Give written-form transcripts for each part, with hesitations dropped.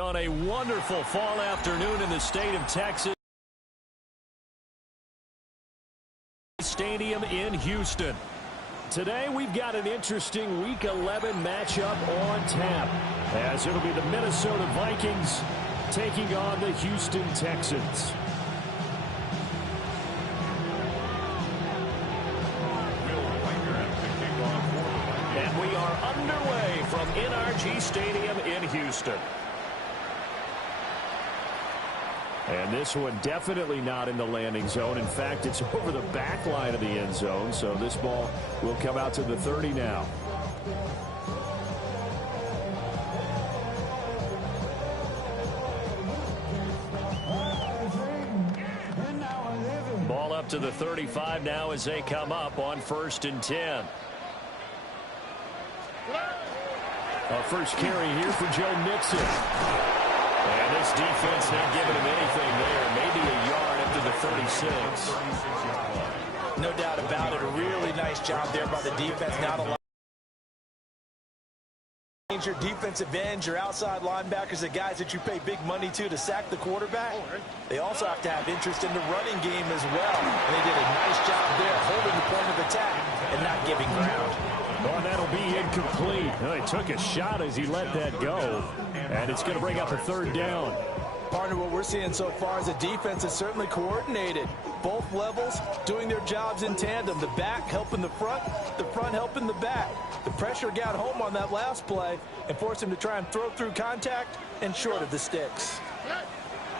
On a wonderful fall afternoon in the state of Texas. Stadium in Houston. Today we've got an interesting Week 11 matchup on tap, as it'll be the Minnesota Vikings taking on the Houston Texans. And we are underway from NRG Stadium in Houston. And this one definitely not in the landing zone. In fact, it's over the back line of the end zone. So this ball will come out to the 30 now. Ball up to the 35 now as they come up on 1st and 10. Our first carry here for Joe Mixon. And this defense not giving him anything there. Maybe a yard up to the 36. No doubt about it. A really nice job there by the defense. Not a lot. Your defensive ends, your outside linebackers, the guys that you pay big money to sack the quarterback. They also have to have interest in the running game as well. And they did a nice job there holding the point of attack and not giving ground. Oh, that'll be incomplete. Well, he took a shot as he let that go. And it's going to bring up a 3rd down. Partner, what we're seeing so far is the defense is certainly coordinated. Both levels doing their jobs in tandem. The back helping the front helping the back. The pressure got home on that last play and forced him to try and throw through contact and short of the sticks.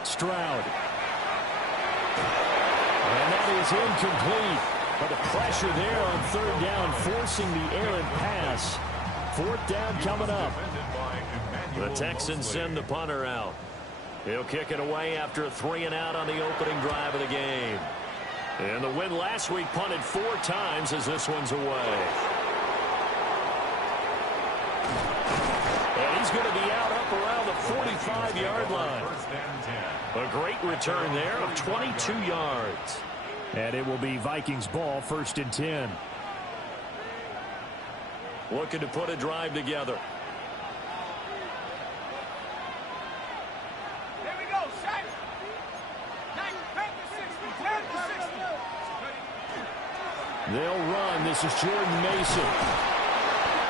Stroud. And that is incomplete. But the pressure there on 3rd down, forcing the errant pass. 4th down coming up. The Texans send the punter out. He'll kick it away after a 3-and-out on the opening drive of the game. And the win last week punted 4 times as this one's away. And he's going to be out up around the 45-yard line. A great return there of 22 yards. And it will be Vikings ball, 1st and 10. Looking to put a drive together. Here we go, set. 10 to 60. They'll run. This is Jordan Mason.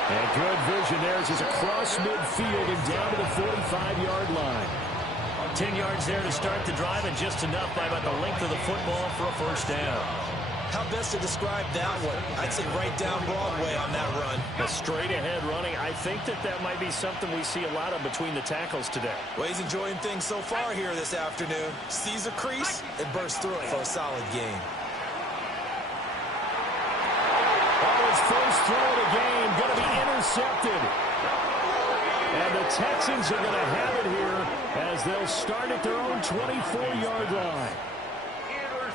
And good vision there as he's across midfield and down to the 45-yard line. 10 yards there to start the drive, and just enough by about the length of the football for a 1st down. How best to describe that one? I'd say right down Broadway on that run. A straight-ahead running. I think that might be something we see a lot of between the tackles today. Well, he's enjoying things so far here this afternoon. Sees a crease and bursts through it for a solid game. His first throw of the game going to be intercepted. And the Texans are going to have it here as they'll start at their own 24-yard line.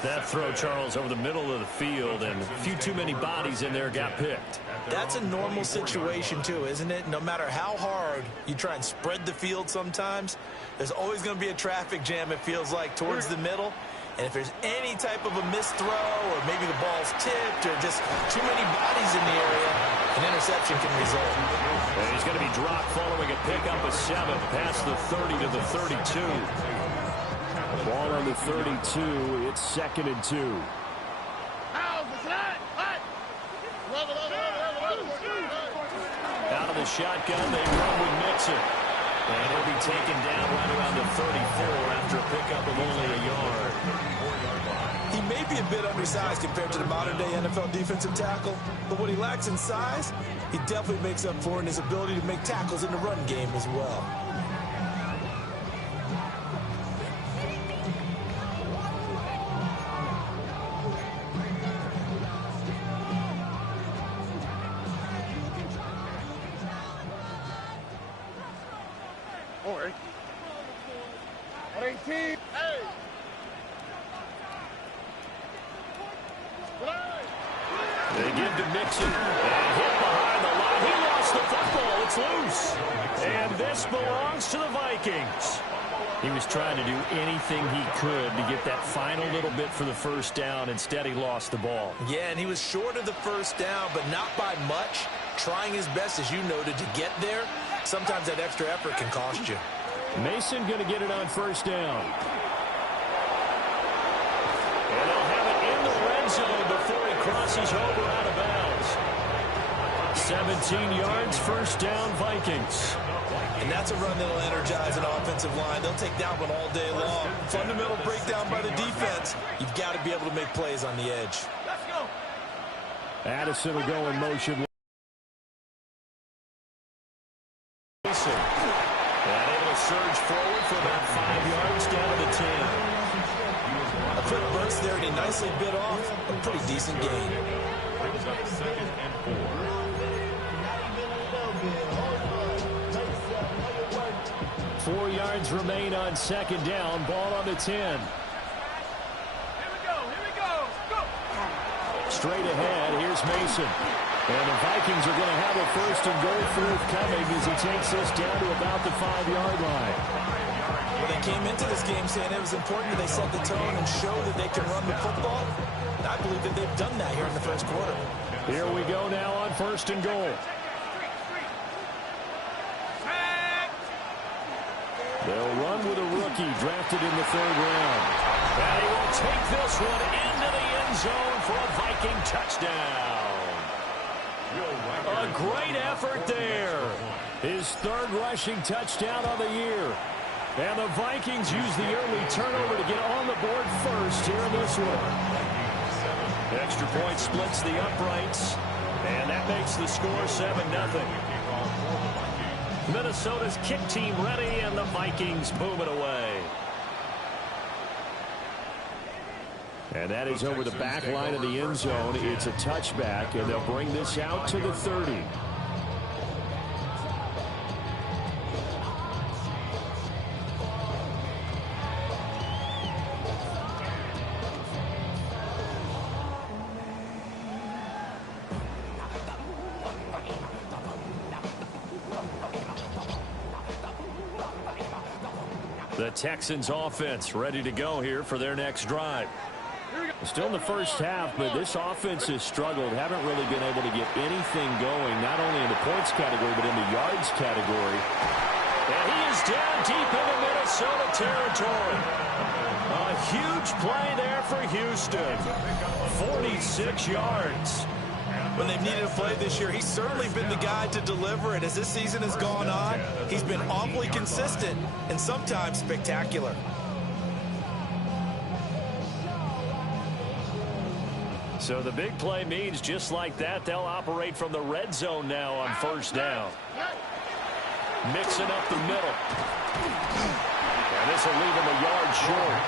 That throw, Charles, over the middle of the field, and a few too many bodies in there got picked. That's a normal situation, too, isn't it? No matter how hard you try and spread the field sometimes, there's always going to be a traffic jam, it feels like, towards the middle. And if there's any type of a missed throw or maybe the ball's tipped or just too many bodies in the area, an interception can result. And he's going to be dropped following a pickup of 7 past the 30 to the 32. Ball on the 32. It's 2nd and 2. Out of the shotgun, they run with Mixon. And he'll be taken down right around the 34 after a pickup of only a yard. He may be a bit undersized compared to the modern-day NFL defensive tackle, but what he lacks in size, he definitely makes up for in his ability to make tackles in the run game as well. They give to Mixon, and hit behind the line. He lost the football. It's loose. And this belongs to the Vikings. He was trying to do anything he could to get that final little bit for the 1st down. Instead, he lost the ball. Yeah, and he was short of the 1st down, but not by much. Trying his best, as you noted, to get there. Sometimes that extra effort can cost you. Mason going to get it on first down. And they'll have it in the red zone before he crosses over out of bounds. 17 yards, first down, Vikings. And that's a run that'll energize an offensive line. They'll take that one all day long. Fundamental breakdown by the defense. You've got to be able to make plays on the edge. Let's go. Addison will go in motion. And able to surge forward for about 5 yards down to the 10. A quick burst there, and he nicely bit off a pretty decent gain. Brings up 2nd and 4. 4 yards remain on second down. Ball on the 10. Here we go. Go. Straight ahead, here's Mason. And the Vikings are going to have a first and goal forthcoming as he takes this down to about the 5-yard line. When they came into this game saying it was important that they set the tone and show that they can run the football, I believe that they've done that here in the first quarter. Here we go now on first and goal. They'll run with a rookie drafted in the 3rd round. And he will take this one into the end zone for a Viking touchdown. A great effort there. His 3rd rushing touchdown of the year. And the Vikings use the early turnover to get on the board first here in this one. Extra point splits the uprights. And that makes the score 7-0. Minnesota's kick team ready, and the Vikings move it away. And that is over the back line of the end zone. It's a touchback, and they'll bring this out to the 30. The Texans offense ready to go here for their next drive. Still in the first half, but this offense has struggled. Haven't really been able to get anything going, not only in the points category, but in the yards category. And he is down deep into Minnesota territory. A huge play there for Houston. 46 yards. When they've needed a play this year, he's certainly been the guy to deliver it. As this season has gone on, he's been awfully consistent and sometimes spectacular. So the big play means just like that, they'll operate from the red zone now on first down. Mixing up the middle. And this will leave him a yard short.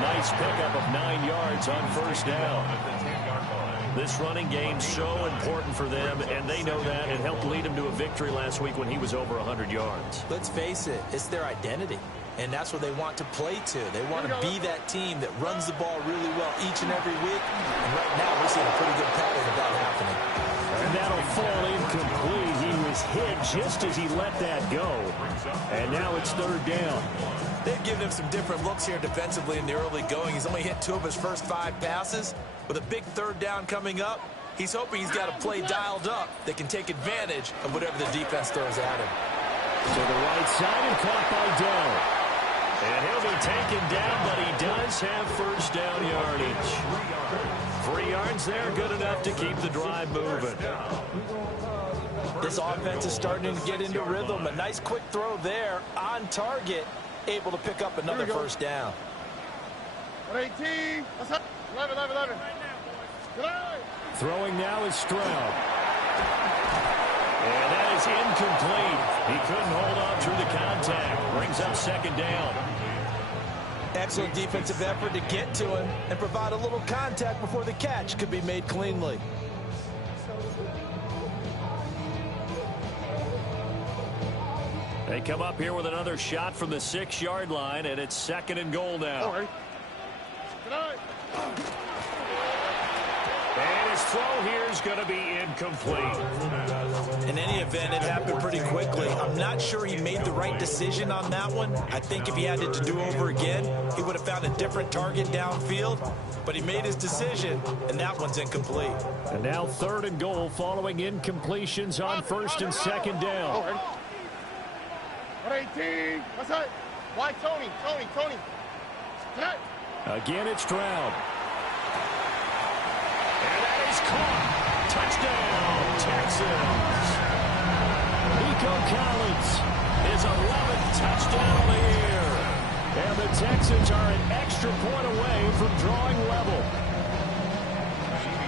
Nice pickup of 9 yards on first down. This running game so important for them, and they know that. It helped lead them to a victory last week when he was over 100 yards. Let's face it, it's their identity, and that's what they want to play to. They want to be that team that runs the ball really well each and every week, and right now we're seeing a pretty good pattern of that happening. And that'll fall incomplete. He was hit just as he let that go, and now it's 3rd down. They've given him some different looks here defensively in the early going. He's only hit 2 of his first 5 passes. With a big 3rd down coming up, he's hoping he's got a play dialed up that can take advantage of whatever the defense throws at him. To the right side and caught by Dell. And he'll be taken down, but he does have first down yardage. 3 yards there, good enough to keep the drive moving. This offense is starting to get into rhythm. A nice quick throw there on target, able to pick up another first down. 18. 11. Throwing now is Stroud. And that is incomplete. He couldn't hold on through the contact. Brings up 2nd down. Excellent defensive effort to get to him and provide a little contact before the catch could be made cleanly. They come up here with another shot from the 6-yard line, and it's 2nd and goal now. And his throw here is going to be incomplete. In any event, it happened pretty quickly. I'm not sure he made the right decision on that one. I think if he had it to do over again, he would have found a different target downfield. But he made his decision, and that one's incomplete. And now 3rd and goal following incompletions on 1st and 2nd down. 18. What's that? Why, Tony? Again, it's Stroud. And that is caught. Touchdown, Texans. Nico Collins, his 11th touchdown of the year. And the Texans are an extra point away from drawing level.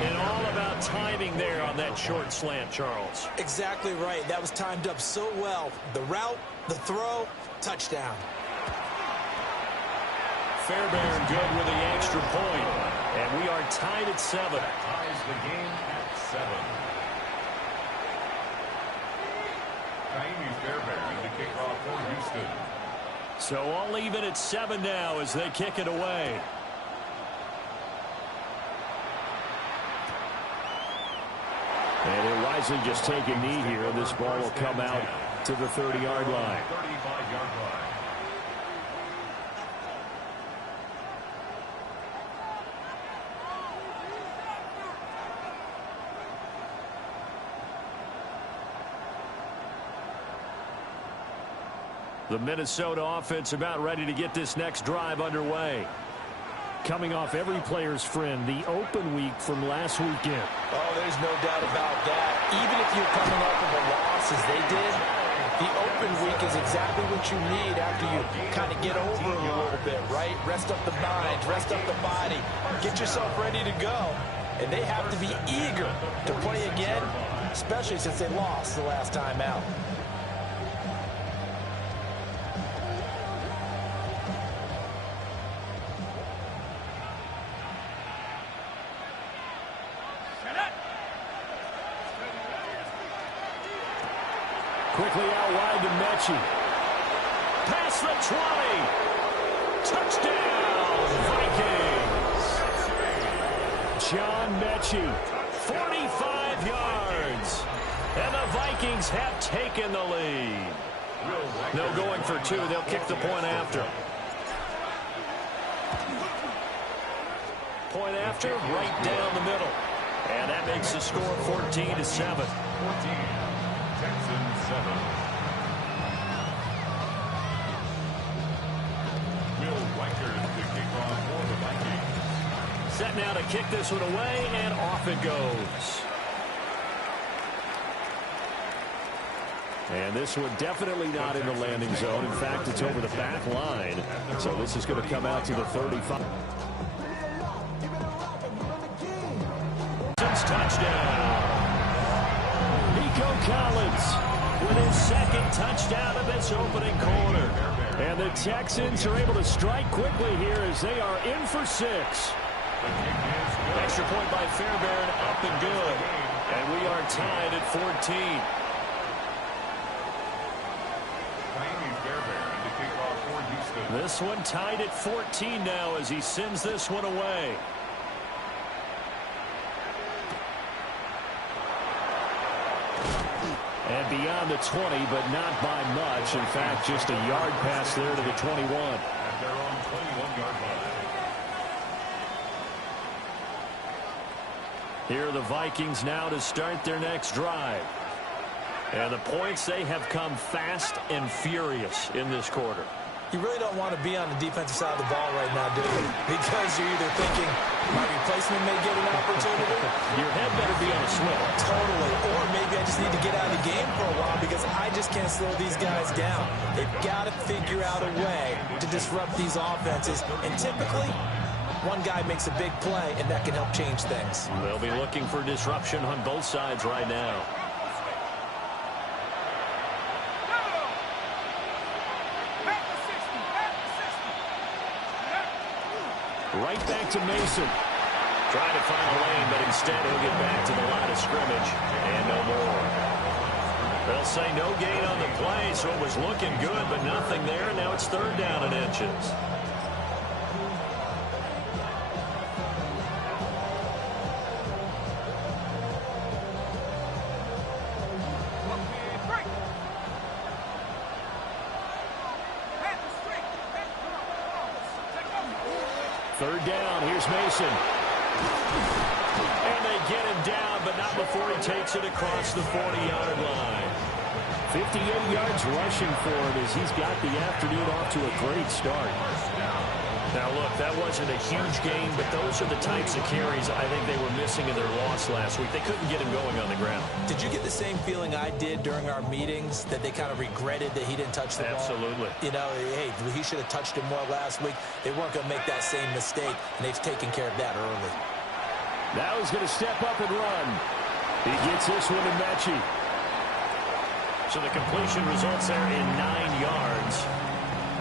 And all about timing there on that short slant, Charles. Exactly right. That was timed up so well. The route, the throw, touchdown. Fairbairn good with the extra point. And we are tied at 7. Ties the game at 7. Fairbairn to kick off for Houston. So all even at 7 now as they kick it away. And he'll wisely just take a knee here. This ball will come out to the 30-yard line. 35-yard line. The Minnesota offense about ready to get this next drive underway. Coming off every player's friend, the open week from last weekend. Oh, there's no doubt about that. Even if you're coming off of a loss as they did, the open week is exactly what you need after you kind of get over a little bit, right? Rest up the mind, rest up the body, get yourself ready to go. And they have to be eager to play again, especially since they lost the last time out. Quickly out wide to Mechie. Past the 20. Touchdown, Vikings. John Mechie, 45 yards. And the Vikings have taken the lead. No going for 2. They'll kick the point after. Point after, right down the middle. And that makes the score 14-7. 14. Texans 7. Will Reichert to kick off for the Vikings. Set now to kick this one away, and off it goes. And this one definitely not in the landing zone. In fact, it's over the back line. So this is going to come out to the 35. Touchdown. Nico Collins with his second touchdown of this opening quarter. And the Texans are able to strike quickly here as they are in for 6. Extra point by Fairbairn, up and good. And we are tied at 14. This one tied at 14 now as he sends this one away. And beyond the 20, but not by much. In fact, just a yard pass there to the 21. At their own 21-yard line. Here are the Vikings now to start their next drive. And the points, they have come fast and furious in this quarter. You really don't want to be on the defensive side of the ball right now, do you? Because you're either thinking my replacement may get an opportunity. Your head better be on a swivel. Totally. Or maybe I just need to get out of the game for a while because I just can't slow these guys down. They've got to figure out a way to disrupt these offenses. And typically, one guy makes a big play, and that can help change things. They'll be looking for disruption on both sides right now. Right back to Mason. Trying to find a lane, but instead he'll get back to the line of scrimmage. And no more. They'll say no gain on the play, so it was looking good, but nothing there. Now it's 3rd down and inches. Third down, here's Mason. And they get him down, but not before he takes it across the 40-yard line. 58 yards rushing for him as he's got the afternoon off to a great start. Now, look, that wasn't a huge game, but those are the types of carries I think they were missing in their loss last week. They couldn't get him going on the ground. Did you get the same feeling I did during our meetings, that they kind of regretted that he didn't touch the ball? Absolutely. You know, hey, he should have touched it more last week. They weren't going to make that same mistake, and they've taken care of that early. Now he's going to step up and run. He gets this one to Mechie. So the completion results there in 9 yards.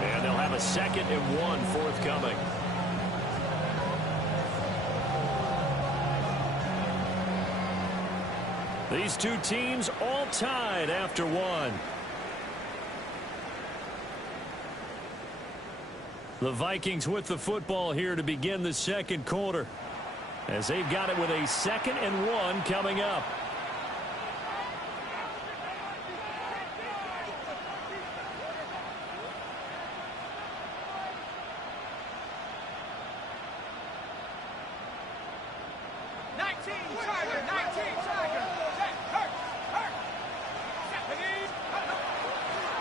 And they'll have a 2nd and 1 forthcoming. These two teams all tied after one. The Vikings with the football here to begin the second quarter, as they've got it with a 2nd and 1 coming up.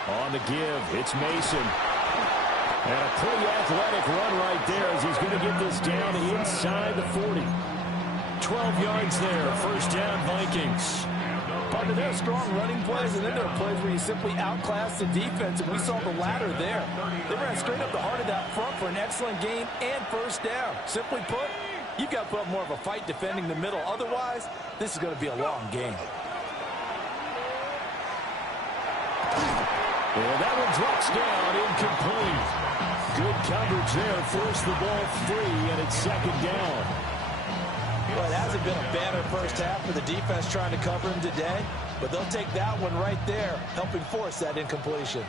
On the give, it's Mason. And a pretty athletic run right there as he's going to get this down inside the 40. 12 yards there, 1st down Vikings. Partner, there are strong running plays, and then there are plays where you simply outclass the defense, and we saw the latter there. They ran straight up the heart of that front for an excellent gain and 1st down. Simply put, you've got to put up more of a fight defending the middle. Otherwise, this is going to be a long game. Well, that one drops down, incomplete. Good coverage there, forced the ball free, and it's 2nd down. Well, it hasn't been a banner first half for the defense trying to cover him today, but they'll take that one right there, helping force that incompletion.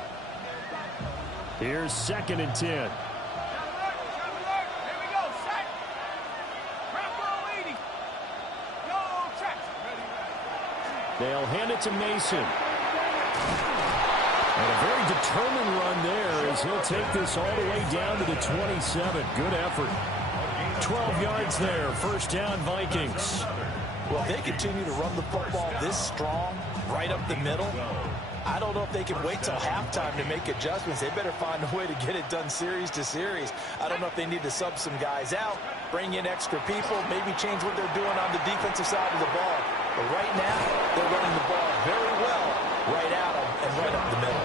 Here's 2nd and 10. They'll hand it to Mason. And a very determined run there as he'll take this all the way down to the 27. Good effort. 12 yards there. 1st down Vikings. Well, if they continue to run the football this strong, right up the middle, I don't know if they can wait till halftime to make adjustments. They better find a way to get it done series to series. I don't know if they need to sub some guys out, bring in extra people, maybe change what they're doing on the defensive side of the ball. But right now, they're running the ball very well right at them and right up the middle.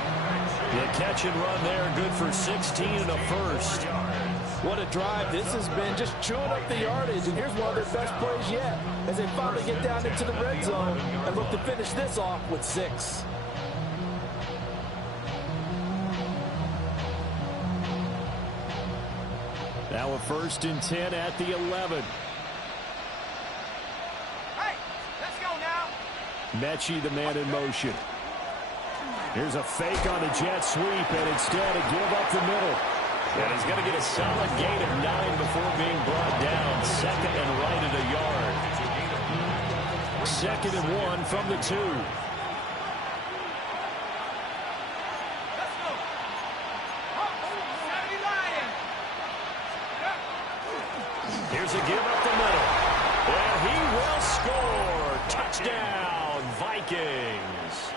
The catch and run there, good for 16 and a 1st. What a drive. This has been just chewing up the yardage, and here's one of their best plays yet as they finally get down into the red zone and look to finish this off with 6. Now a 1st and 10 at the 11. Hey, let's go now. Mechie, the man in motion. Here's a fake on the jet sweep, and instead a give up the middle. And he's going to get a solid gain of 9 before being brought down. 2nd and right at a yard. 2nd and 1 from the 2. Let's go. Here's a give up the middle. And he will score. Touchdown, Vikings.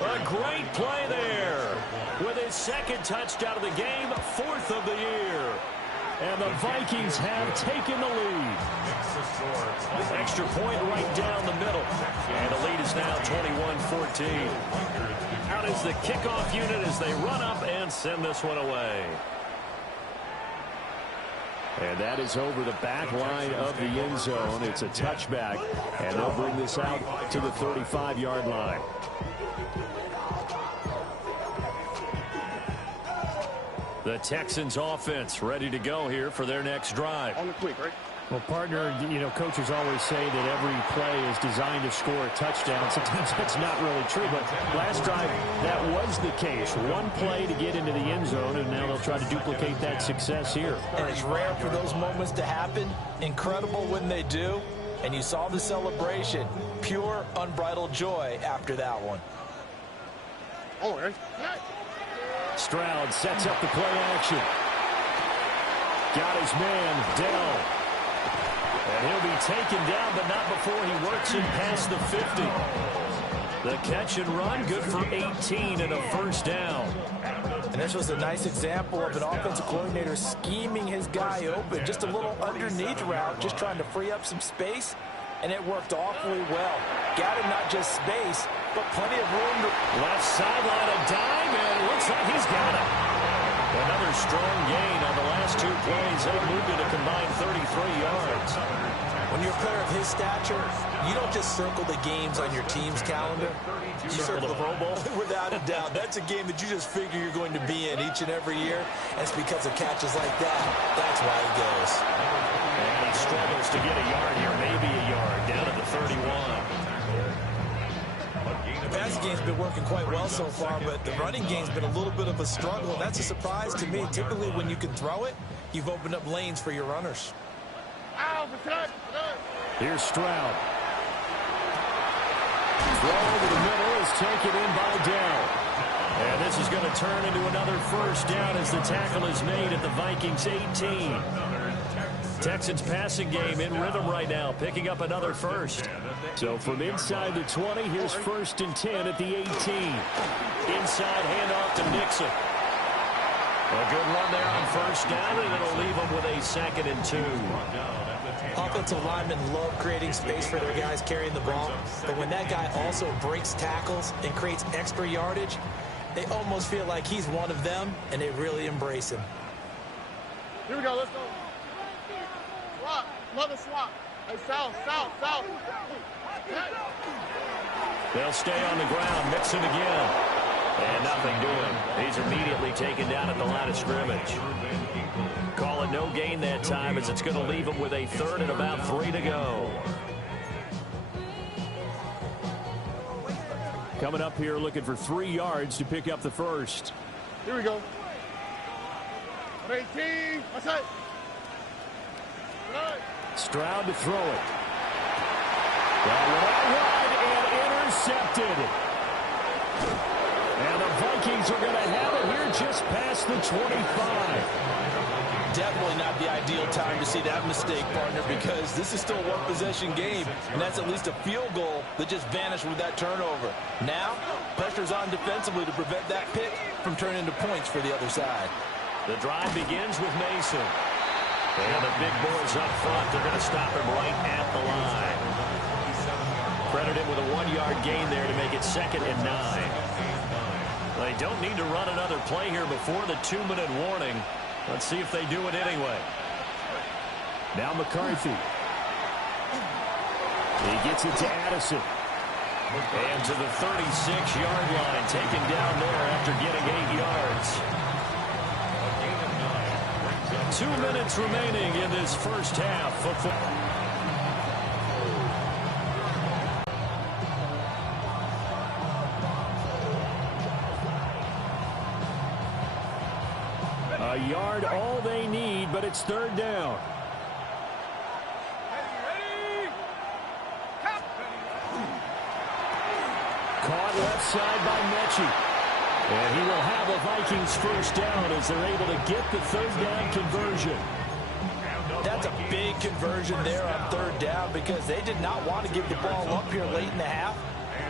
A great play there. With his 2nd touchdown of the game, 4th of the year. And the Vikings have taken the lead. Extra point right down the middle. And the lead is now 21-14. Out is the kickoff unit as they run up and send this one away. And that is over the back line of the end zone. It's a touchback, and they'll bring this out to the 35-yard line. The Texans offense ready to go here for their next drive. On the quick, right? Well, partner, you know, coaches always say that every play is designed to score a touchdown. Sometimes that's not really true, but last drive, that was the case. One play to get into the end zone, and now they'll try to duplicate that success here. And it's rare for those moments to happen. Incredible when they do. And you saw the celebration. Pure, unbridled joy after that one. Oh, right. Stroud sets up the play action. Got his man, Dell. And he'll be taken down, but not before he works him past the 50. The catch and run, good for 18 and a first down. And this was a nice example of an offensive coordinator scheming his guy open. Just a little underneath route, just trying to free up some space, and it worked awfully well. Got him not just space, but plenty of room to... Left sideline, a dime, and it looks like he's got it. Another strong gain on the last 2 plays. They moved it a combined 33 yards. When you're a player of his stature, you don't just circle the games on your team's calendar. You circle the Pro Bowl? Without a doubt. That's a game that you just figure you're going to be in each and every year. And it's because of catches like that. That's why he goes. And he struggles to get a yard here, maybe a yard, down at the 31. The passing game's been working quite well so far, but the running game's been a little bit of a struggle. That's a surprise to me. Typically, when you can throw it, you've opened up lanes for your runners. Here's Stroud. Throw over the middle is taken in by Dell. And this is going to turn into another first down as the tackle is made at the Vikings 18. Texans passing game in rhythm right now, picking up another first. So from inside the 20, here's 1st and 10 at the 18. Inside handoff to Nixon. A good run there on first down, and it'll leave them with a 2nd and 2. Offensive linemen love creating space for their guys carrying the ball, but when that guy also breaks tackles and creates extra yardage, they almost feel like he's one of them, and they really embrace him. Here we go, let's go. Swap, another swap. Hey, south. They'll stay on the ground, mix it again. And nothing doing. He's immediately taken down at the line of scrimmage. Call it no gain that time as it's going to leave him with a 3rd and about 3 to go. Coming up here looking for 3 yards to pick up the first. Here we go. 18. That's it. Stroud to throw it. Wide and intercepted. And the Vikings are going to have it here just past the 25. Definitely not the ideal time to see that mistake, partner, because this is still a one-possession game, and that's at least a field goal that just vanished with that turnover. Now, pressure's on defensively to prevent that pick from turning into points for the other side. The drive begins with Mason. And the big boys up front, they're going to stop him right at the line. Credited with a 1-yard gain there to make it 2nd and 9. They don't need to run another play here before the 2-minute warning. Let's see if they do it anyway. Now McCarthy. He gets it to Addison. And to the 36-yard line, taken down there after getting 8 yards. 2 minutes remaining in this first half. A yard all they need, but it's 3rd down. Caught left side by Mechie. And he will have a Vikings first down as they're able to get the 3rd down conversion. That's a big conversion there on 3rd down because they did not want to give the ball up here late in the half.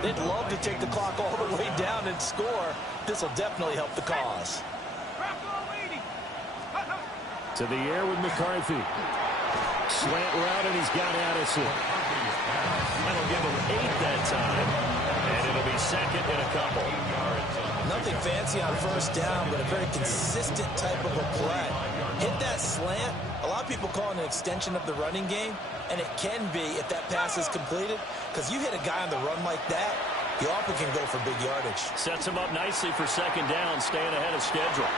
They'd love to take the clock all the way down and score. This will definitely help the cause. To the air with McCarthy. Slant route, and he's got Addison. That'll give him 8 that time. And it'll be 2nd and a couple. Nothing fancy on first down, but a very consistent type of a play. Hit that slant. A lot of people call it an extension of the running game, and it can be if that pass is completed, because you hit a guy on the run like that, you often can go for big yardage. Sets him up nicely for 2nd down, staying ahead of schedule.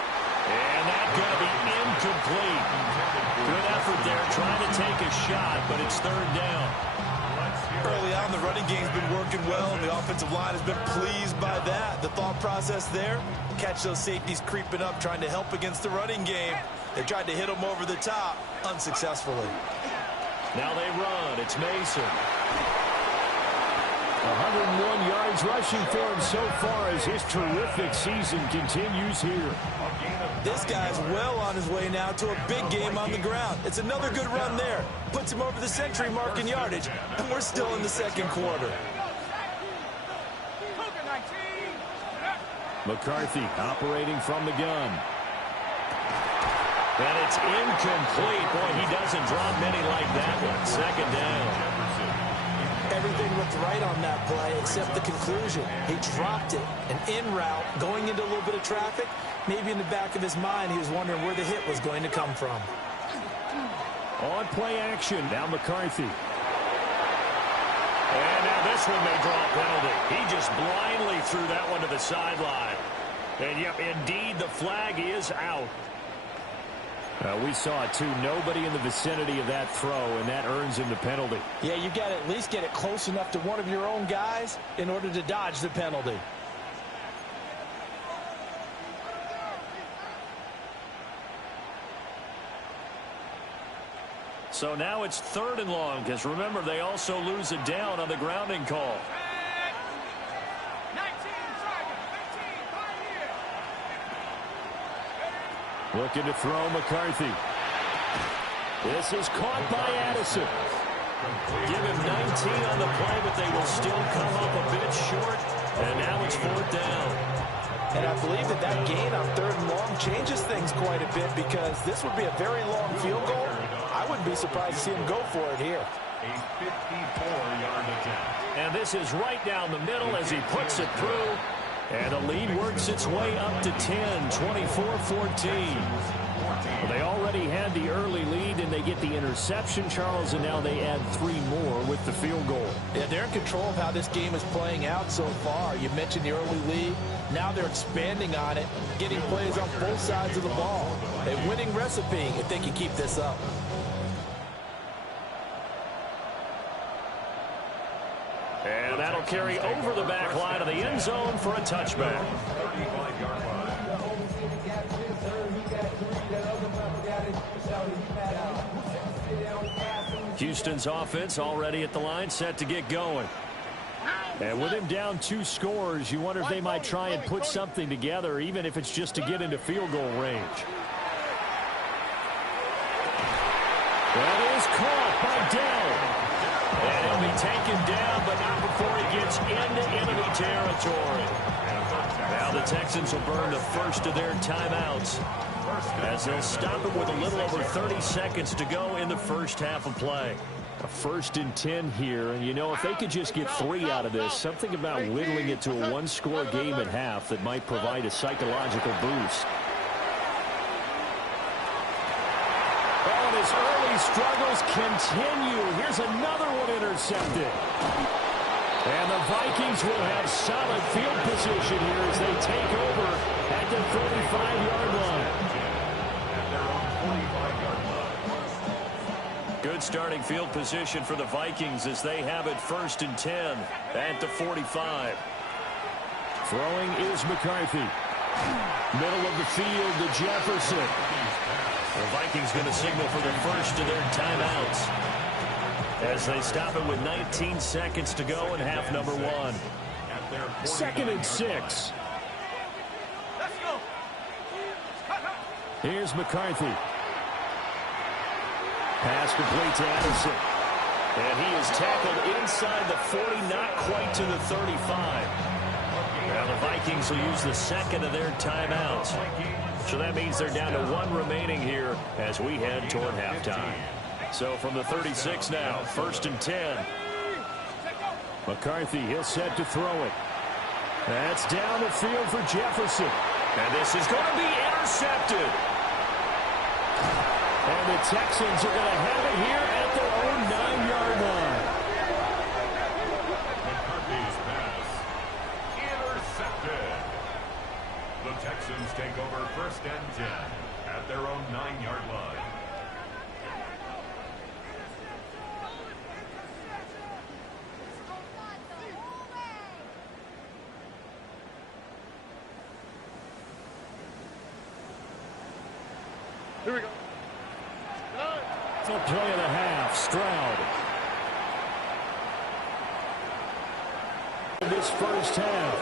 And that's going to be incomplete. Good effort there, trying to take a shot, but it's 3rd down. Early on, the running game's been working well, and the offensive line has been pleased by that. The thought process there, catch those safeties creeping up, trying to help against the running game. They tried to hit them over the top, unsuccessfully. Now they run. It's Mason. 101 yards rushing for him so far as his terrific season continues here. This guy's well on his way now to a big game on the ground. It's another good run there. Puts him over the century mark in yardage, and we're still in the 2nd quarter. McCarthy operating from the gun. And it's incomplete. Boy, he doesn't drop many like that one. Second down. Everything looked right on that play except the conclusion. He dropped it. An in route, going into a little bit of traffic. Maybe in the back of his mind, he was wondering where the hit was going to come from. On play action. Now McCarthy. And now this one may draw a penalty. He just blindly threw that one to the sideline. And, yep, indeed, the flag is out. We saw it, too. Nobody in the vicinity of that throw, and that earns him the penalty. Yeah, you got to at least get it close enough to one of your own guys in order to dodge the penalty. So now it's 3rd and long, because remember, they also lose it down on the grounding call. 19, Tiger, 15, 5 here. Looking to throw McCarthy. This is caught by Addison. Give him 19 on the play, but they will still come up a bit short. And now it's 4th down. And I believe that gain on 3rd and long changes things quite a bit, because this would be a very long field goal. I wouldn't be surprised to see him go for it here. A 54-yard attempt. And this is right down the middle as he puts it through. And the lead works its way up to 10, 24-14. Well, they already had the early lead, and they get the interception, Charles, and now they add 3 more with the field goal. Yeah, they're in control of how this game is playing out so far. You mentioned the early lead. Now they're expanding on it, getting plays on both sides of the ball. A winning recipe if they can keep this up. And that'll carry over the back line of the end zone for a touchback. 35-yard line. Houston's offense already at the line, set to get going. And with him down 2 scores, you wonder if they might try and put something together, even if it's just to get into field goal range. That is caught by Dell. And he'll be taken down, but not before he gets into enemy territory. Now the Texans will burn the first of their timeouts, as they'll stop it with a little over 30 seconds to go in the first half of play. A 1st and 10 here, and you know, if they could just get 3 out of this, something about whittling it to a 1-score game at half that might provide a psychological boost. And his early struggles continue. Here's another one intercepted. And the Vikings will have solid field position here as they take over at the 35-yard line. Good starting field position for the Vikings as they have it 1st and 10 at the 45. Throwing is McCarthy. Middle of the field to Jefferson. The Vikings going to signal for the first of their timeouts as they stop it with 19 seconds to go in half number 1. 2nd and 6. Let's go. Here's McCarthy. Pass complete to Addison. And he is tackled inside the 40, not quite to the 35. Now the Vikings will use the 2nd of their timeouts. So that means they're down to 1 remaining here as we head toward halftime. So from the 36 now, 1st and 10. McCarthy, he'll set to throw it. That's down the field for Jefferson. And this is going to be intercepted. And the Texans are going to have it here at their own 9-yard line. McCarthy's pass intercepted. The Texans take over 1st and 10 at their own 9-yard line. Here we go. A play and a half. Stroud. In this first half.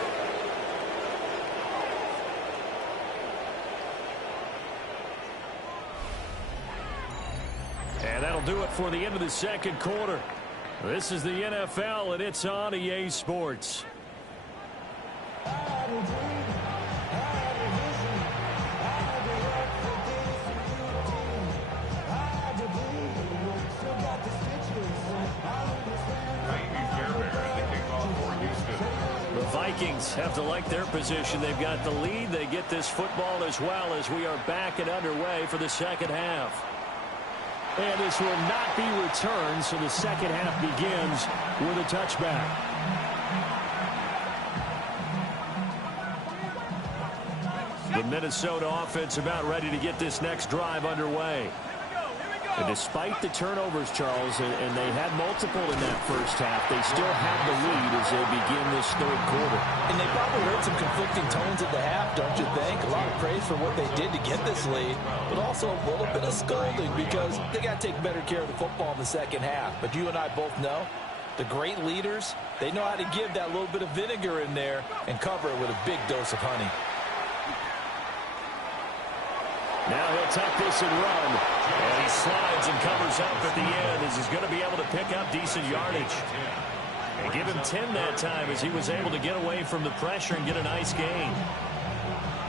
And that'll do it for the end of the 2nd quarter. This is the NFL, and it's on EA Sports. Vikings have to like their position. They've got the lead. They get this football as well as we are back and underway for the second half. And this will not be returned, so the second half begins with a touchback. The Minnesota offense about ready to get this next drive underway. And despite the turnovers, Charles, and they had multiple in that first half, they still have the lead as they begin this third quarter. And they probably heard some conflicting tones at the half, don't you think? A lot of praise for what they did to get this lead, but also a little bit of scolding because they got to take better care of the football in the second half. But you and I both know the great leaders, they know how to give that little bit of vinegar in there and cover it with a big dose of honey. Now he'll tuck this and run. And he slides and covers up at the end as he's going to be able to pick up decent yardage. And give him 10 that time as he was able to get away from the pressure and get a nice gain.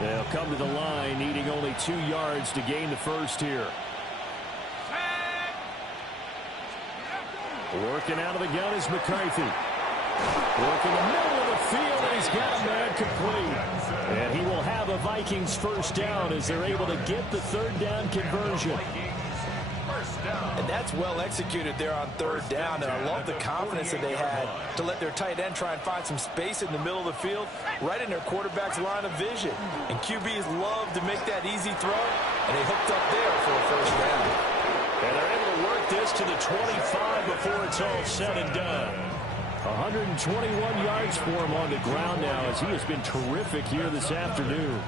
They'll come to the line needing only 2 yards to gain the first here. Working out of the gun is McCarthy. Working the middle of the field, and he's got a man complete. And he will have a Vikings first down as they're able to get the third down conversion. And that's well executed there on third down. And I love the confidence that they had to let their tight end try and find some space in the middle of the field, right in their quarterback's line of vision. And QBs love to make that easy throw, and they hooked up there for a first down. And they're able to work this to the 25 before it's all said and done. 121 yards for him on the ground now as he has been terrific here this afternoon.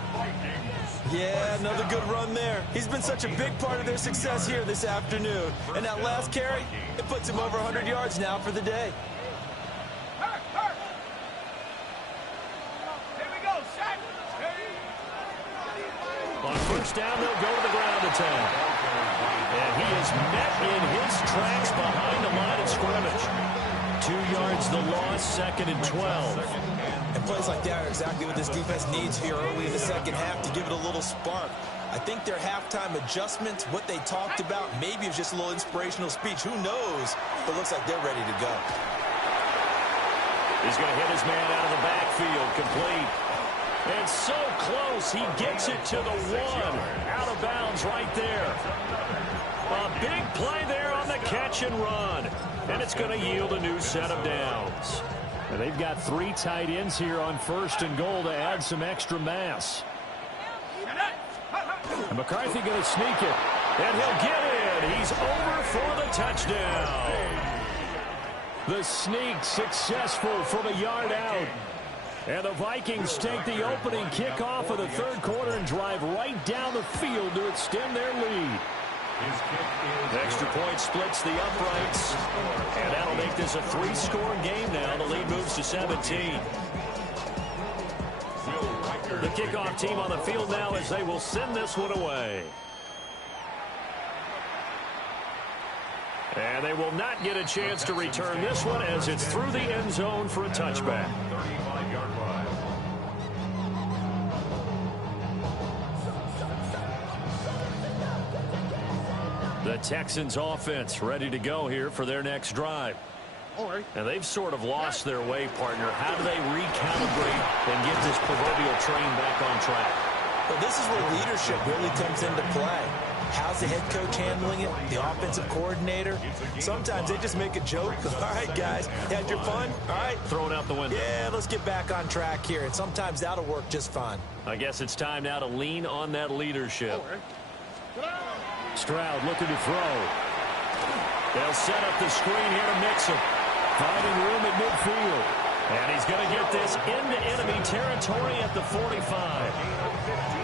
Yeah, another good run there. He's been such a big part of their success here this afternoon. And that last carry, it puts him over 100 yards now for the day. Here we go, Shaq. On first down, they'll go to the ground attack. And he is met in his tracks behind the line of scrimmage. 2 yards the loss, 2nd and 12. And plays like that are exactly what this defense needs here early in the second half to give it a little spark. I think their halftime adjustments, what they talked about, maybe it was just a little inspirational speech. Who knows? But it looks like they're ready to go. He's going to hit his man out of the backfield, complete. And so close, he gets it to the 1. Out of bounds right there. A big play there on the catch and run. And it's going to yield a new set of downs. And they've got 3 tight ends here on 1st and goal to add some extra mass. And McCarthy going to sneak it. And he'll get in. He's over for the touchdown. The sneak successful from a yard out. And the Vikings take the opening kickoff of the third quarter and drive right down the field to extend their lead. Extra point splits the uprights. And that'll make this a 3-score game now. The lead moves to 17. The kickoff team on the field now as they will send this one away. And they will not get a chance to return this one as it's through the end zone for a touchback. 35-yard line. The Texans offense ready to go here for their next drive. And they've sort of lost their way, partner. How do they recalibrate and get this proverbial train back on track? Well, this is where leadership really comes into play. How's the head coach handling it? The offensive coordinator? Sometimes they just make a joke. All right, guys, had your fun? All right. Throw it out the window. Yeah, let's get back on track here. And sometimes that'll work just fine. I guess it's time now to lean on that leadership. Stroud looking to throw. They'll set up the screen here to mix him. Finding room at midfield. And he's going to get this into enemy territory at the 45.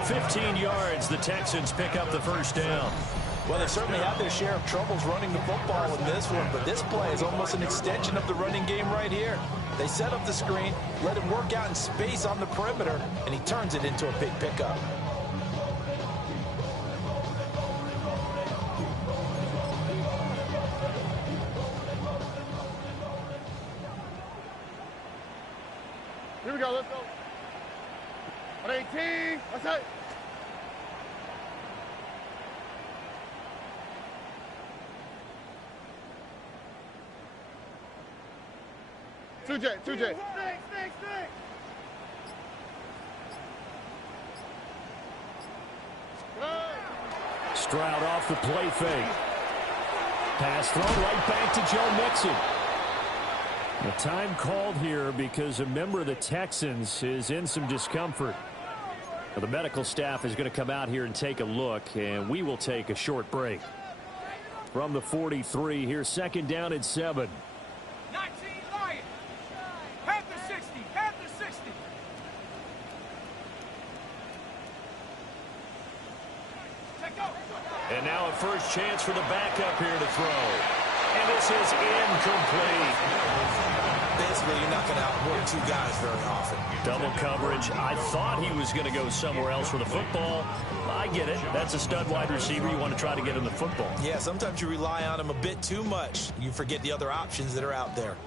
15 yards, the Texans pick up the first down. Well, they certainly had their share of troubles running the football in this one, but this play is almost an extension of the running game right here. They set up the screen, let him work out in space on the perimeter, and he turns it into a big pickup. Here we go, let's go. On 18, that's it. Two J. Six. Stroud off the play fake. Pass thrown right back to Joe Mixon. The time called here because a member of the Texans is in some discomfort. Well, the medical staff is going to come out here and take a look, and we will take a short break. From the 43, here's second down and 7. 19 Lions. Panther 60. Panther 60. Take over. And now a first chance for the backup here to throw. And this is incomplete. Basically, you're not going to outwork two guys very often. Double coverage. I thought he was going to go somewhere else for the football. I get it. That's a stud wide receiver. You want to try to get him the football. Yeah, sometimes you rely on him a bit too much. You forget the other options that are out there.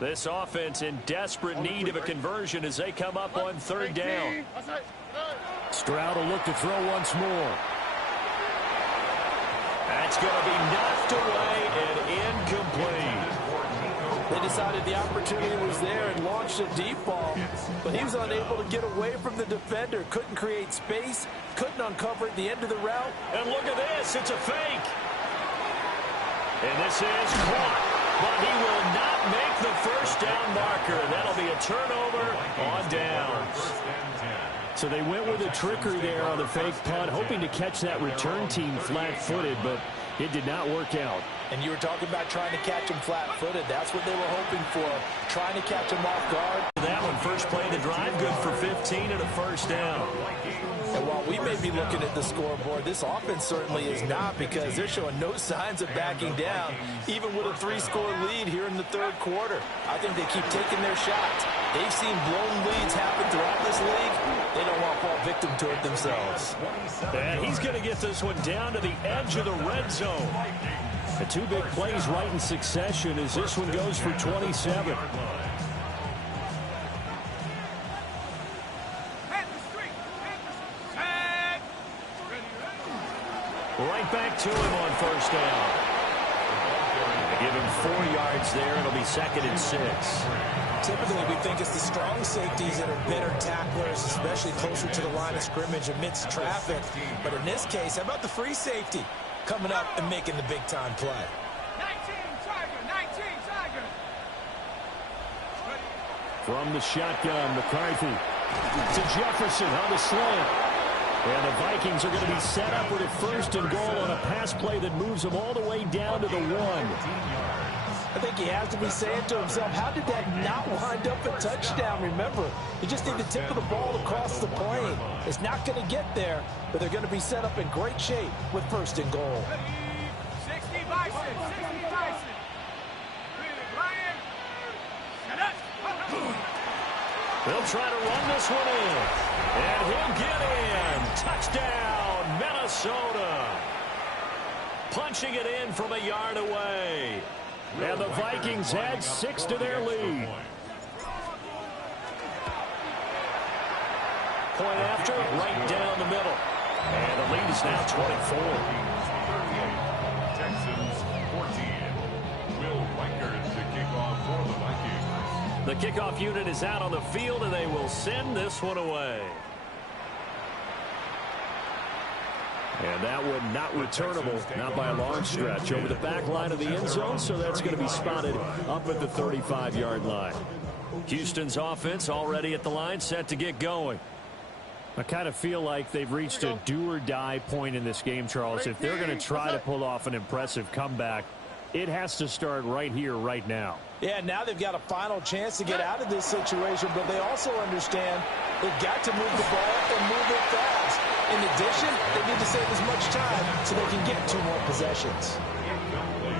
This offense in desperate need of a conversion as they come up on third down. Stroud will look to throw once more. That's going to be knocked away and incomplete. They decided the opportunity was there and launched a deep ball, but he was unable to get away from the defender. Couldn't create space, couldn't uncover at the end of the route. And look at this, it's a fake. And this is caught, but he will not make the first down marker. That'll be a turnover on downs. So they went with a trickery there on the fake punt, hoping to catch that return team flat-footed, but it did not work out. And you were talking about trying to catch him flat-footed. That's what they were hoping for, trying to catch him off guard. That one, first play of the drive, good for 15 and a first down. And while we may be looking at the scoreboard, this offense certainly is not, because they're showing no signs of backing down, even with a 3-score lead here in the third quarter. I think they keep taking their shots. They've seen blown leads happen throughout this league. They don't want to fall victim to it themselves. And he's going to get this one down to the edge of the red zone. The two big plays right in succession as this one goes for 27. Right back to him on first down. They give him 4 yards there. It'll be second and 6. Typically, we think it's the strong safeties that are better tacklers, especially closer to the line of scrimmage amidst traffic. But in this case, how about the free safety coming up and making the big-time play? 19 Tiger. 19 Tiger. From the shotgun, McCarthy to Jefferson on the slant. And the Vikings are going to be set up with a first and goal on a pass play that moves them all the way down to the 1. I think he has to be saying to himself, how did that not wind up a touchdown? Remember, you just need the tip of the ball across the plane. It's not going to get there, but they're going to be set up in great shape with first and goal. 60 Bison. 60 Bison. Ryan. Set up. They'll try to run this one in. And he'll get in. Touchdown, Minnesota. Punching it in from a yard away. And the Vikings add 6 to their lead. Point after, right down the middle. And the lead is now 24. Texans 14. Will Reichard to kick off for the Vikings. The kickoff unit is out on the field, and they will send this one away. And that one not returnable, not by a long stretch, over the back line of the end zone, so that's going to be spotted up at the 35-yard line. Houston's offense already at the line, set to get going. I kind of feel like they've reached a do-or-die point in this game, Charles. If they're going to try to pull off an impressive comeback, it has to start right here, right now. Yeah, now they've got a final chance to get out of this situation, but they also understand they've got to move the ball and move it fast. In addition, they need to save as much time so they can get 2 more possessions.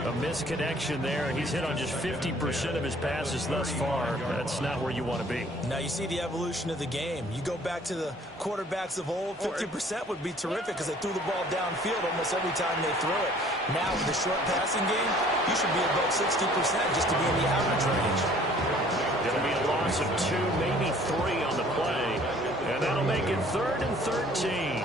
A misconnection there, and he's hit on just 50% of his passes thus far. That's not where you want to be. Now you see the evolution of the game. You go back to the quarterbacks of old, 50% would be terrific because they threw the ball downfield almost every time they threw it. Now with the short passing game, you should be above 60% just to be in the average range. It'll be a loss of 2, maybe 3 on the play, and that'll make it 3rd and 13.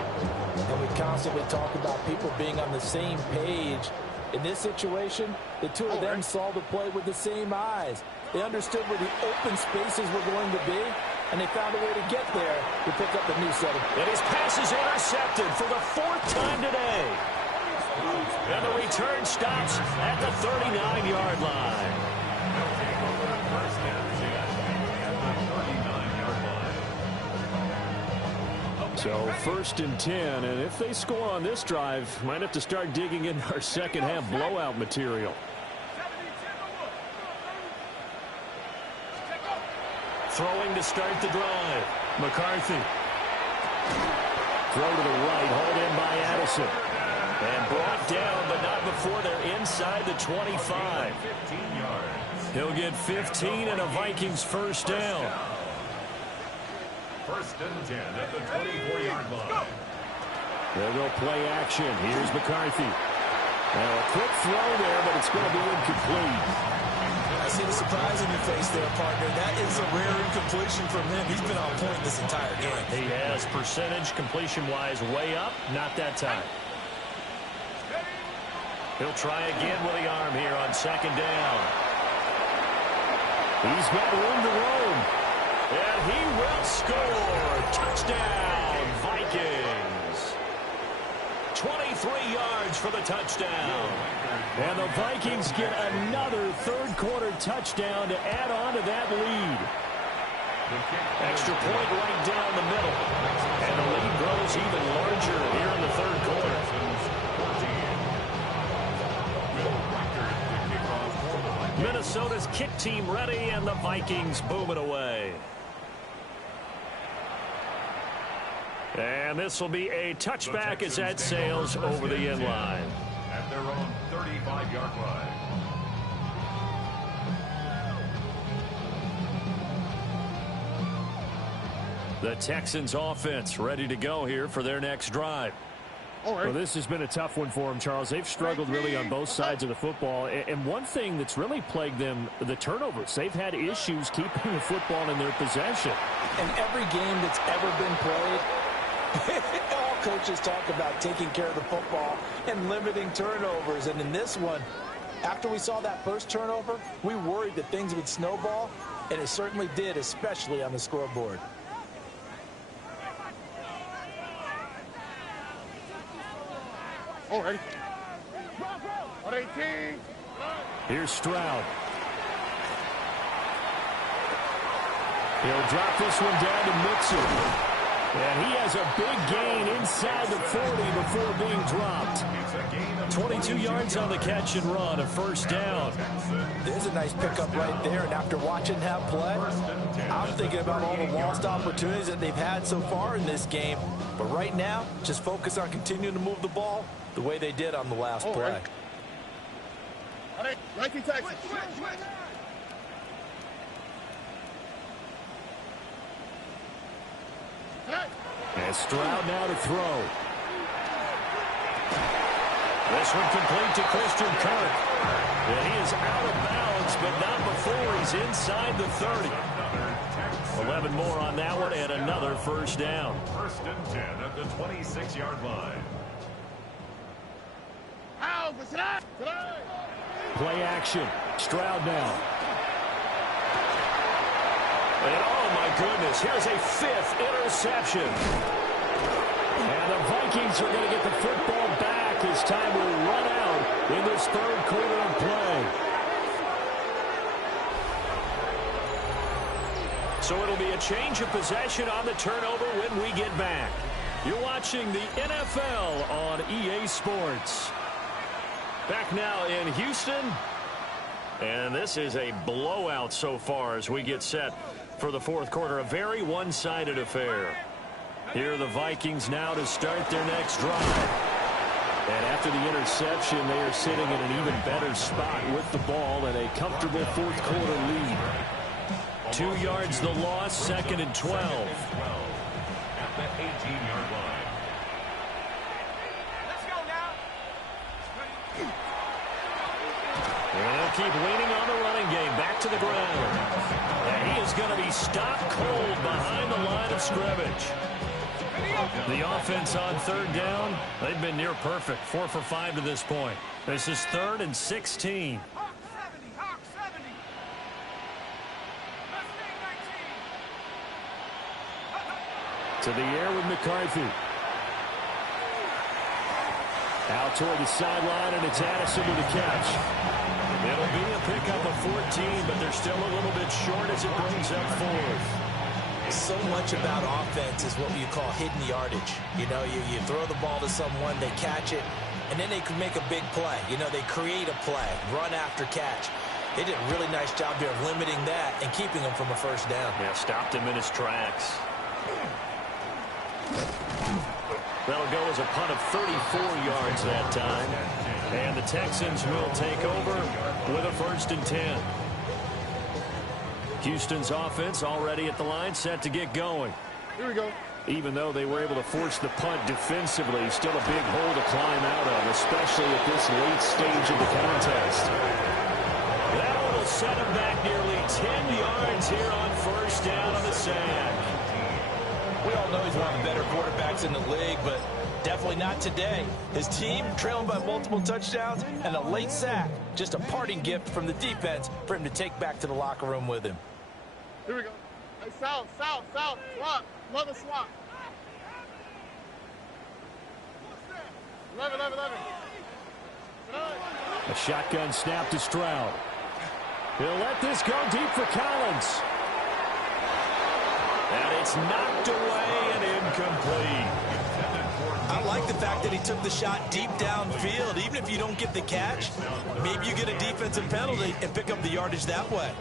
And we constantly talk about people being on the same page. In this situation, the two of them saw the play with the same eyes. They understood where the open spaces were going to be, and they found a way to get there to pick up a new set of. And his pass is intercepted for the 4th time today. And the return stops at the 39-yard line. First and 10 at the 39-yard line. So first and 10, and if they score on this drive, might have to start digging in our second half blowout material. Throwing to start the drive. McCarthy. Throw to the right, hauled in by Addison. And brought down, but not before they're inside the 25. 15 yards. He'll get 15 and a Vikings first down. First and 10 at the 24-yard line. They'll go play action. Here's McCarthy. Now a quick throw there, but it's going to be incomplete. I see the surprise in your face there, partner. That is a rare incompletion from him. He's been on point this entire game. He has percentage completion-wise way up. Not that time. He'll try again with the arm here on second down. He's got room to roam. And he will score. Touchdown, Vikings. 23 yards for the touchdown. And the Vikings get another third-quarter touchdown to add on to that lead. Extra point right down the middle. And the lead grows even larger here in the third quarter. Minnesota's kick team ready, and the Vikings boom it away. And this will be a touchback as that sails over the end line. At their own 35-yard line. The Texans offense ready to go here for their next drive. Well, this has been a tough one for them, Charles. They've struggled really on both sides of the football. And one thing that's really plagued them, the turnovers. They've had issues keeping the football in their possession. In every game that's ever been played, all coaches talk about taking care of the football and limiting turnovers. And in this one, after we saw that first turnover, we worried that things would snowball, and it certainly did, especially on the scoreboard. Oh, ready. On 18. Here's Stroud. He'll drop this one down to Mixon. And he has a big gain inside the 40 before being dropped. 22 yards on the catch and run, a first down. There's a nice pickup right there, and after watching that play, I'm thinking about all the lost opportunities that they've had so far in this game. But right now, just focus on continuing to move the ball the way they did on the last play. All right, Nike Texas. And Stroud now to throw. This one complete to Christian Kirk. And he is out of bounds, but not before he's inside the 30. 11 more on that one, and another first down. First and 10 at the 26-yard line. Play action. Stroud now. And oh my goodness, here's a fifth interception. And the Vikings are going to get the football back as time will run out in this third quarter of play. So it'll be a change of possession on the turnover when we get back. You're watching the NFL on EA Sports. Back now in Houston. And this is a blowout so far as we get set for the fourth quarter. A very one-sided affair. Here are the Vikings now to start their next drive. And after the interception, they are sitting in an even better spot with the ball and a comfortable fourth quarter lead. 2 yards the loss, second and 12. At the 18-yard line. Let's go now. And they'll keep leaning on the running game. Back to the ground. And he is going to be stopped cold behind the line of scrimmage. The offense on third down, they've been near perfect. 4 for 5 to this point. This is 3rd and 16. Hawk 70. Hawk 70. Mustang 19. To the air with McCarthy. Out toward the sideline, and it's Addison with a catch. It'll be a pickup of 14, but they're still a little bit short as it brings up fourth. So much about offense is what you call hidden yardage. You know, you throw the ball to someone, they catch it, and then they can make a big play. You know, they create a play, run after catch. They did a really nice job here of limiting that and keeping him from a first down. Yeah, stopped him in his tracks. That'll go as a punt of 34 yards that time. And the Texans will take over with a 1st and 10. Houston's offense already at the line, set to get going. Here we go. Even though they were able to force the punt defensively, still a big hole to climb out of, especially at this late stage of the contest. That one will set him back nearly 10 yards here on 1st down on the sack. We all know he's one of the better quarterbacks in the league, but definitely not today. His team trailing by multiple touchdowns and a late sack. Just a parting gift from the defense for him to take back to the locker room with him. Here we go. Hey, south. Swap. Another swap. 11. A shotgun snap to Stroud. He'll let this go deep for Collins. And it's knocked away and incomplete. I like the fact that he took the shot deep downfield. Even if you don't get the catch, maybe you get a defensive penalty and pick up the yardage that way.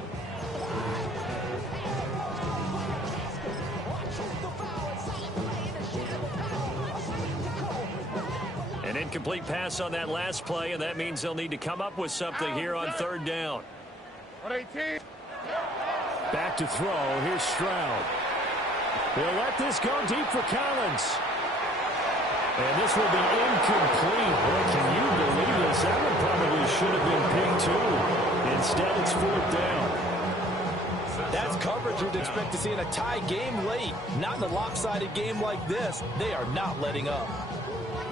An incomplete pass on that last play, and that means they'll need to come up with something here on 3rd down. 118. Back to throw. Here's Stroud. He'll let this go deep for Collins. And this will be incomplete. Boy, can you believe this? That one probably should have been picked too. Instead, it's 4th down. That's coverage you'd expect to see in a tie game late. Not in a lopsided game like this. They are not letting up.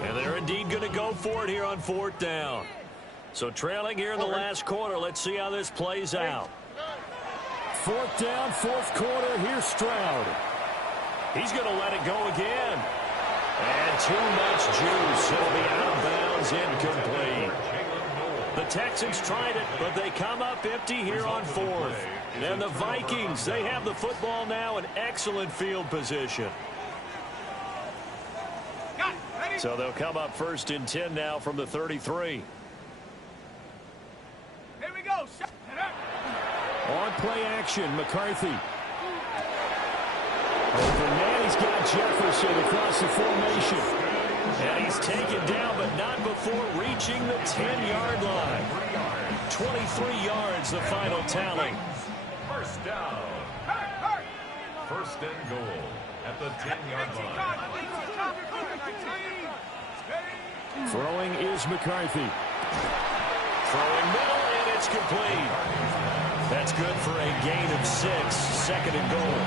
And they're indeed going to go for it here on 4th down. So trailing here in the last quarter. Let's see how this plays out. 4th down, 4th quarter. Here's Stroud. He's going to let it go again. And too much juice. It'll be out of bounds, incomplete. The Texans tried it, but they come up empty here on 4th. And the Vikings, they have the football now in excellent field position. So they'll come up 1st and 10 now from the 33. Here we go. On play action, McCarthy. Over man, he's got Jefferson across the formation. And he's taken down, but not before reaching the 10-yard line. 23 yards, the final tally. 1st down. 1st and goal at the 10-yard line. Throwing is McCarthy. Throwing middle, and it's complete. That's good for a gain of 6, 2nd and goal.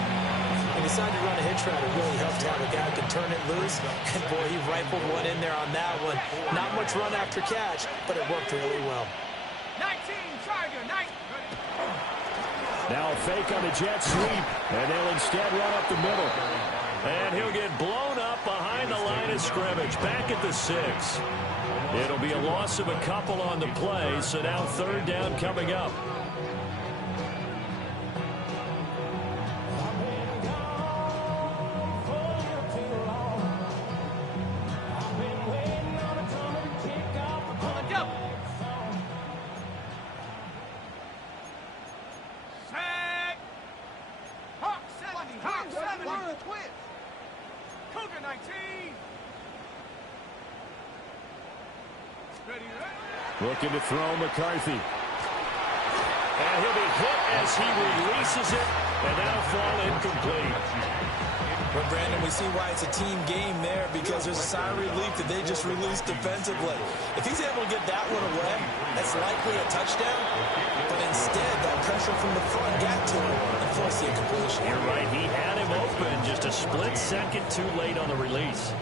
And decided to run a hitch route. It really helps to have a guy who can turn it loose. And boy, he rifled one in there on that one. Not much run after catch, but it worked really well. 19, Tiger, 19. Now a fake on the jet sweep, and they'll instead run up the middle. And he'll get blown up behind the line of scrimmage, back at the 6. It'll be a loss of a couple on the play, so now 3rd down coming up. Looking to throw McCarthy. And he'll be hit as he releases it, and that'll fall incomplete. But, Brandon, we see why it's a team game there, because there's a sigh of relief that they just released defensively. If he's able to get that one away, that's likely a touchdown. But instead, that pressure from the front got to him and forced the incompletion. You're right. He had him open, just a split second too late on the release.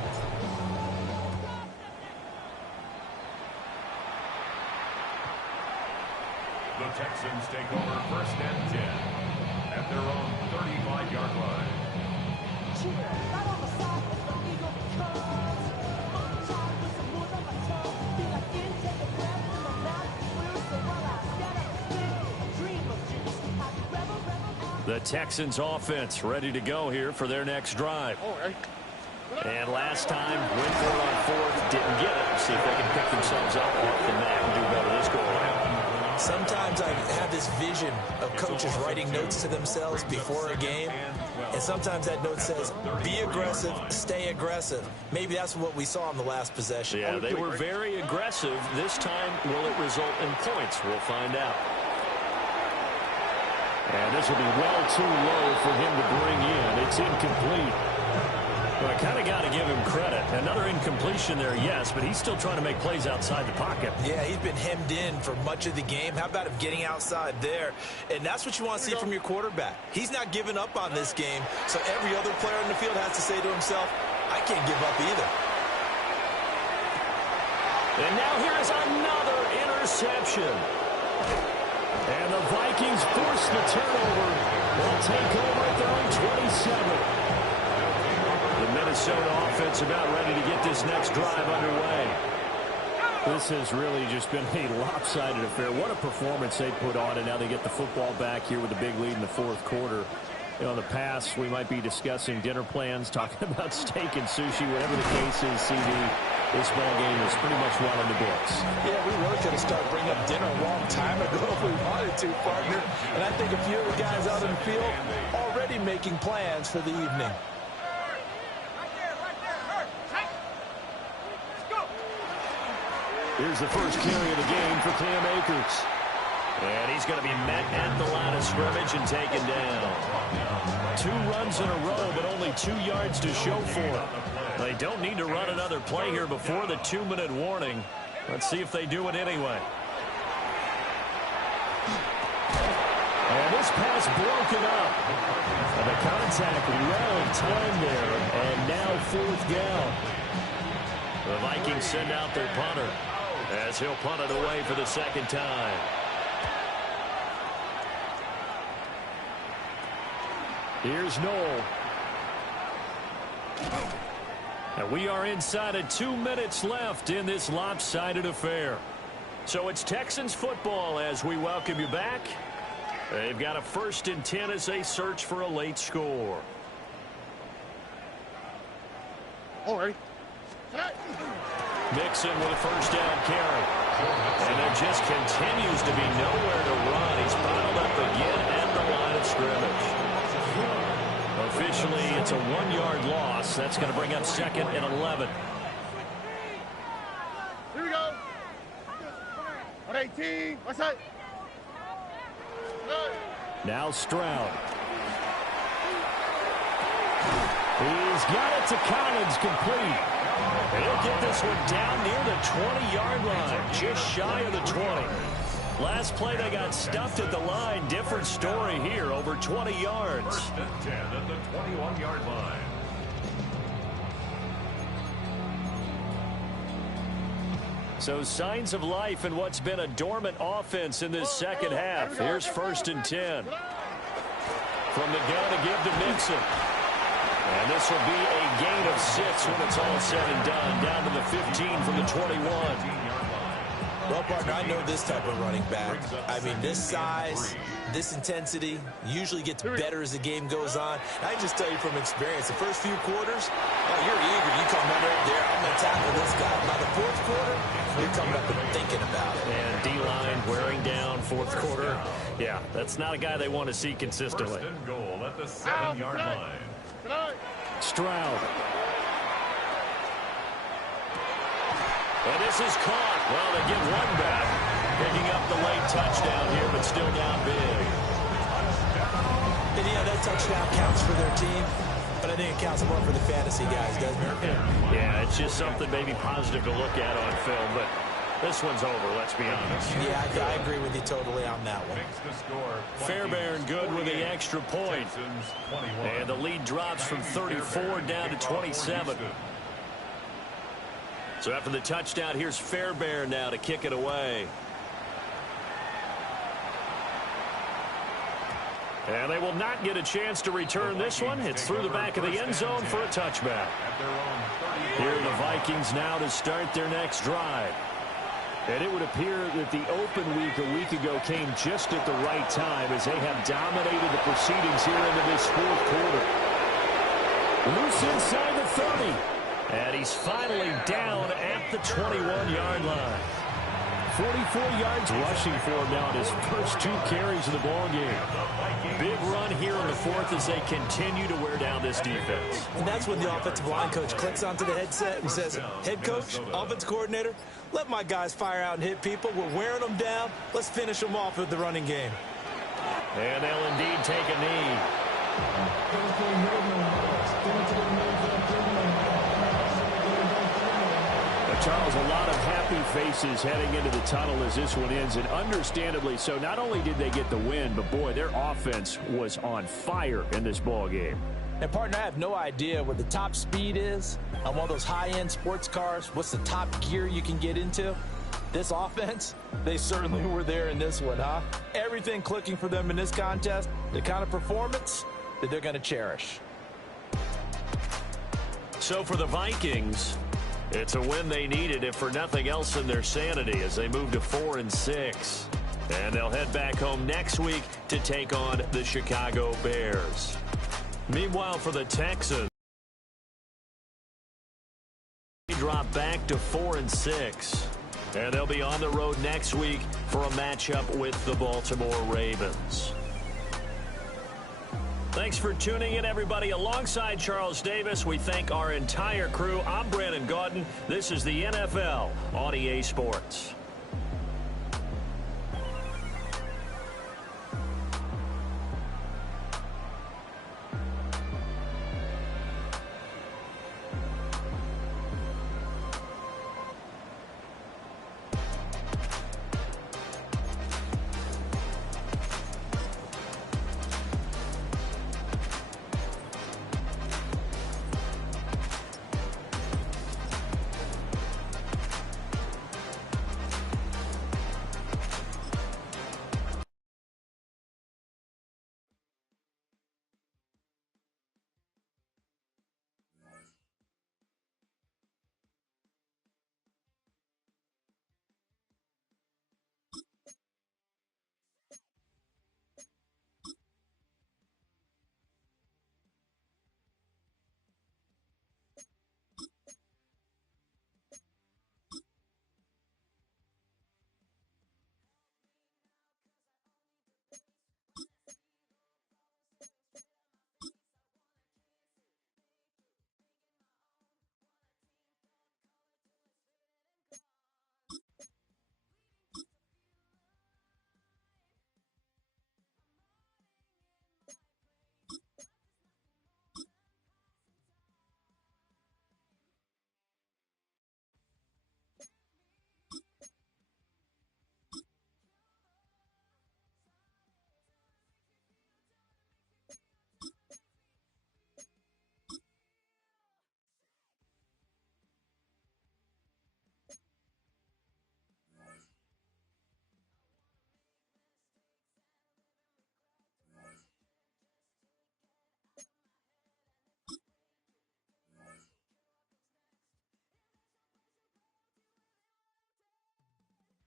The Texans take over 1st and 10 at their own 35-yard line. The Texans offense ready to go here for their next drive. And last time, went for it on fourth, didn't get it. See if they can pick themselves up off the mat and do better this go around. Sometimes I have this vision of coaches writing notes to themselves before a game, and sometimes that note says, be aggressive, stay aggressive. Maybe that's what we saw in the last possession. Yeah, they were very aggressive. This time, will it result in points? We'll find out. And this will be well too low for him to bring in. It's incomplete. Well, I kind of got to give him credit. Another incompletion there, yes, but he's still trying to make plays outside the pocket. Yeah, he's been hemmed in for much of the game. How about him getting outside there? And that's what you want to see from your quarterback. He's not giving up on this game, so every other player in the field has to say to himself, I can't give up either. And now here is another interception. And the Vikings force the turnover. They'll take over at their own 27. The Minnesota offense about ready to get this next drive underway. This has really just been a lopsided affair. What a performance they put on, and now they get the football back here with a big lead in the fourth quarter. You know, in the past, we might be discussing dinner plans, talking about steak and sushi, whatever the case is, CD. This ball game is pretty much well in the books. Yeah, we really could have started bringing up dinner a long time ago if we wanted to, partner. And I think a few of the guys out in the field already making plans for the evening. Here's the first carry of the game for Cam Akers. And he's going to be met at the line of scrimmage and taken down. 2 runs in a row, but only 2 yards to show for it. They don't need to run another play here before the 2-minute warning. Let's see if they do it anyway. And this pass broken up. And the contact well timed there. And now 4th down. The Vikings send out their punter as he'll punt it away for the second time. Here's Noel. And we are inside of 2 minutes left in this lopsided affair. So it's Texans football as we welcome you back. They've got a 1st and 10 as they search for a late score. All right. Mixon with a 1st down carry. And there just continues to be nowhere to run. He's bottled up again at the line of scrimmage. Officially, it's a 1-yard loss. That's going to bring up 2nd and 11. Here we go. 118. What's that? Now Stroud. He's got it to Collins, complete. He'll get this one down near the 20-yard line, just shy of the 20. Last play, they got stuffed at the line. Different story here, over 20 yards. 1st and 10 at the 21-yard line. So signs of life in what's been a dormant offense in this second half. Here's 1st and 10. From the gun to give to Mixon. And this will be a gain of 6 when it's all said and done. Down to the 15 from the 21. Well, partner, I know this type of running back. I mean, this size, this intensity usually gets better as the game goes on. And I can just tell you from experience, the first few quarters, oh, you're eager. You come under up there, I'm going to tackle this guy. By the 4th quarter, you're coming up and thinking about it. And D-line wearing down 4th quarter. Yeah, that's not a guy they want to see consistently. 1st and goal at the 7-yard line. Stroud. And this is caught. Well, they get one back. Picking up the late touchdown here, but still down big. And yeah, that touchdown counts for their team, but I think it counts more for the fantasy guys, doesn't it? Yeah, it's just something maybe positive to look at on film, but this one's over, let's be honest. Yeah, I agree with you totally on that one. Fairbairn good with the extra point. And the lead drops from 34 down to 27. So after the touchdown, here's Fairbairn now to kick it away. And they will not get a chance to return this one. It's through the back of the end zone for a touchback. Here are the Vikings now to start their next drive. And it would appear that the open week a week ago came just at the right time as they have dominated the proceedings here into this fourth quarter. Loose inside the 30. And he's finally down at the 21-yard line. 44 yards rushing for him now in his first 2 carries of the ball game. Big run here in the fourth as they continue to wear down this defense. And that's when the offensive line coach clicks onto the headset and says, head coach, offense coordinator, let my guys fire out and hit people. We're wearing them down. Let's finish them off with the running game. And they'll indeed take a knee. Charles, a lot of happy faces heading into the tunnel as this one ends, and understandably so. Not only did they get the win, but boy, their offense was on fire in this ball game. And partner, I have no idea what the top speed is on one of those high-end sports cars. What's the top gear you can get into? This offense, they certainly were there in this one, huh? Everything clicking for them in this contest, the kind of performance that they're going to cherish. So for the Vikings, it's a win they needed, if for nothing else in their sanity, as they move to 4-6. And they'll head back home next week to take on the Chicago Bears. Meanwhile, for the Texans, they drop back to 4-6. And they'll be on the road next week for a matchup with the Baltimore Ravens. Thanks for tuning in, everybody. Alongside Charles Davis, we thank our entire crew. I'm Brandon Gaudin. This is the NFL on EA Sports.